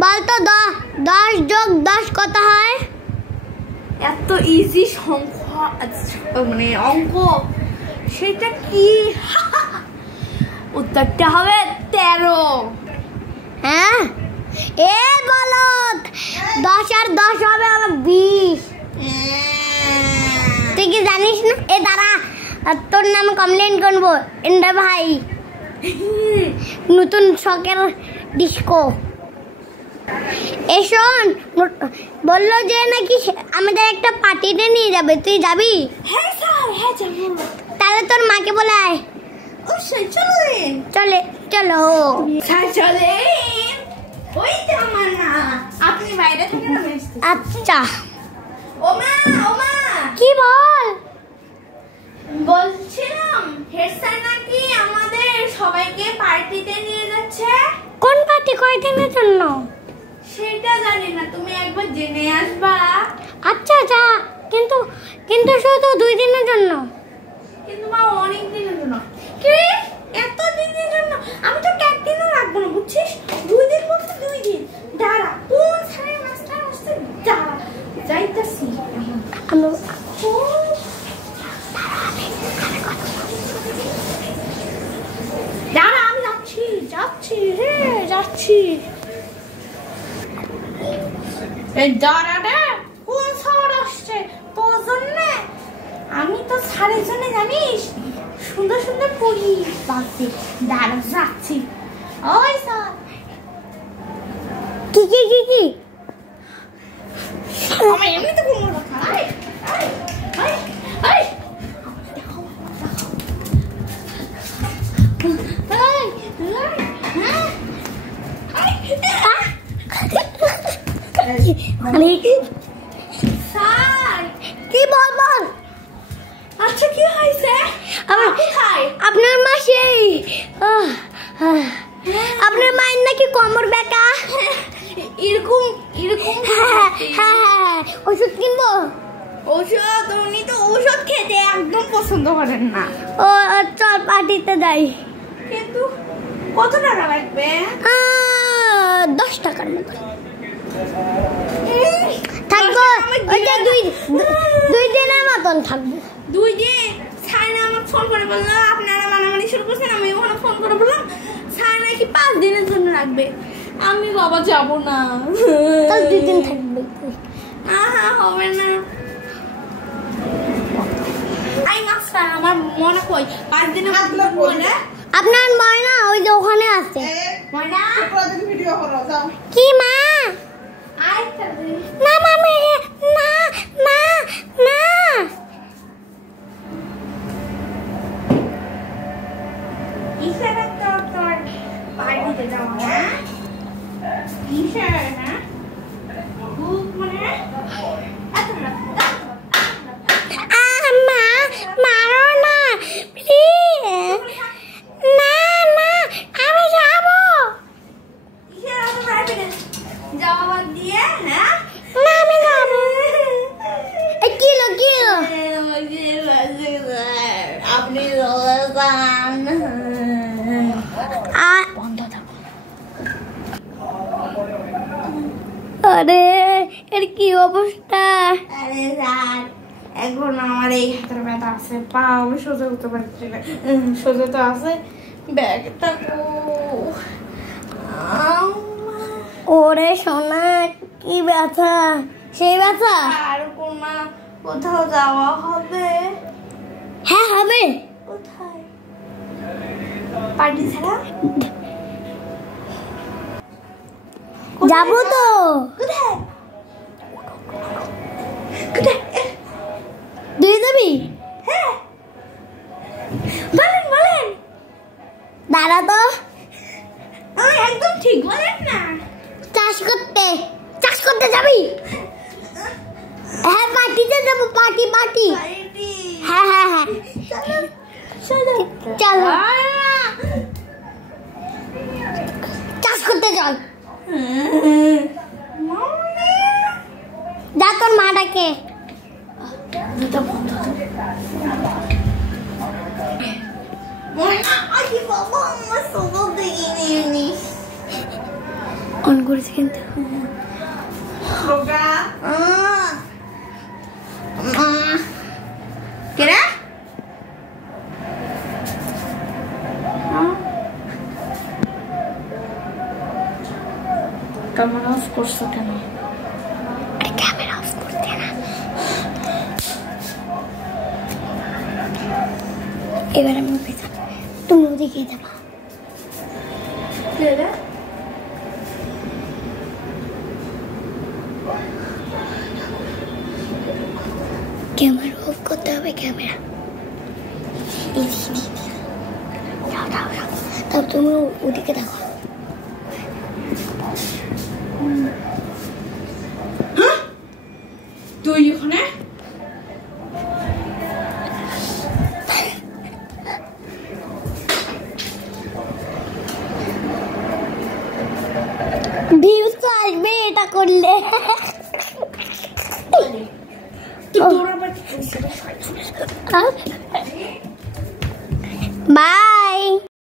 বলতো 10 যোগ 10 কত হয়? এত ইজি সংখ্যা মানে অঙ্ক সেটা কি? উত্তরটা হবে 13। হ্যাঁ এ বলত 10 আর 10 হবে 20। তুই কি জানিস না? এ দাঁড়া, তোর নামে কমপ্লেন করবো। এন্ডা ভাই নতুন শখের ডিস্কো। এ শোন, বললো যে নাকি আমাদের একটা পার্টিতে নিয়ে যাবে, তুই যাবি? হ্যাঁ স্যার, হ্যাঁ যাবো। তাহলে তোর মাকে বলে আয়। অবশ্যই চলেন। চলো স্যার চলেন। ওই তো আমার না, আপনি বাইরে থেকে না আসতে। আচ্ছা। ওমা কি বল? বলছিলাম হেড স্যার নাকি আমাদের সবাইকে পার্টিতে নিয়ে যাচ্ছে। কোন পার্টি, কয়দিনের জন্য? সেটা জানি না, তুমি একবার জেনে আসবা। আচ্ছা যা, কিন্তু শুধু 2 দিনের জন্য। কিন্তু মা অনেক দিনের জন্য। কি এত দিনের জন্য? আমি তো একদিনও রাখবো না, বুঝছিস? 2 দিন বলতে 2 দিন। দাঁড়া, কোন সাড়ে মাস্টার আসছে? দাঁড়া যাইতাছি। দাঁড়া, আমি যাচ্ছি। এই দাঁড়া রে, কোন স্যার আসছে তোর জন্য? আমি তো স্যারের জন্য জানিস সুন্দর সুন্দর পড়ি বাসে। দাঁড়া যাচ্ছি। ওই স্যার কি আমি এমনি তো কোনো কথা। কি বল? আচ্ছা কি হয়েছে? আপনার মা সেই আপনার মায়ের নাকি কোমর ব্যথা। এরকম হ্যাঁ, ওষুধ কিনবো? ঔষধ? উনি তো ঔষধ খেতে একদম পছন্দ করেন না। ও চল পার্টিতে যাই। কিন্তু কত টাকা লাগবে? 10 টাকার মতো থাকবো। ওইটা 2 দিনের মতন থাকবো। 2 দিন? স্যার আমাকে ফোন করে বললো আপনারা মানামানি শুরু করছেন। আমি ওখানে ফোন করে বললাম স্যার নাকি 5 দিনের জন্য রাখবে। আমি বাবা যাব না। তাহলে 2 দিন থাকবে। হবে না। আই মাস্টার, আমার মনে কই 5 দিনের মনে? আপনার ময়না ওই যে ওখানে আছে। ময়না ভিডিও করো যাও। কি মা? আই না মামি, না কিসের তোর পার্টিতে যাও না? কিসের না? খুব মানে এত না। মারো না প্লিজ। না আমি যাবো। কিসের এত প্রাইভেট যাওয়া দিয়ে? হ্যাঁ না আমি যাবো। কিলো আপনি আরে এর কি অবস্থা? আরে স্যার, এখন আমার এই হাতের ব্যথা আছে, পা আমি সোজা করতে পারছি না। সোজা তো আছে, ব্যাগটা ওরে সোনা, কি ব্যথা? সেই ব্যথা? আর কোথাও যাওয়া হবে? হ্যাঁ হবে। কোথায়? পার্টি ছাড়া যাবো তো। কোথায়? তুই যাবি? হ্যাঁ বলেন। দাঁড়া তো, আমি একদম ঠিক বলেন না। চাষ করতে যাবি? হ্যাঁ পার্টিতে যাবো। পার্টি হ্যাঁ চলো চাষ করতে চল। যা তোর মা ডাকে। অন করেছে কিন্তু কেরা ক্যামেরা অফ করছো কেন? ক্যামেরা অফ করতে না। এবার আমি উঠে যাবো, তুমি ওদিকে যাবো। ক্যামেরা অফ করতে হবে। ক্যামেরা তাও তুমি ওদিকে দেখো। তুই ওখানে ভিউজ তো আসবে এটা করলে। বাই।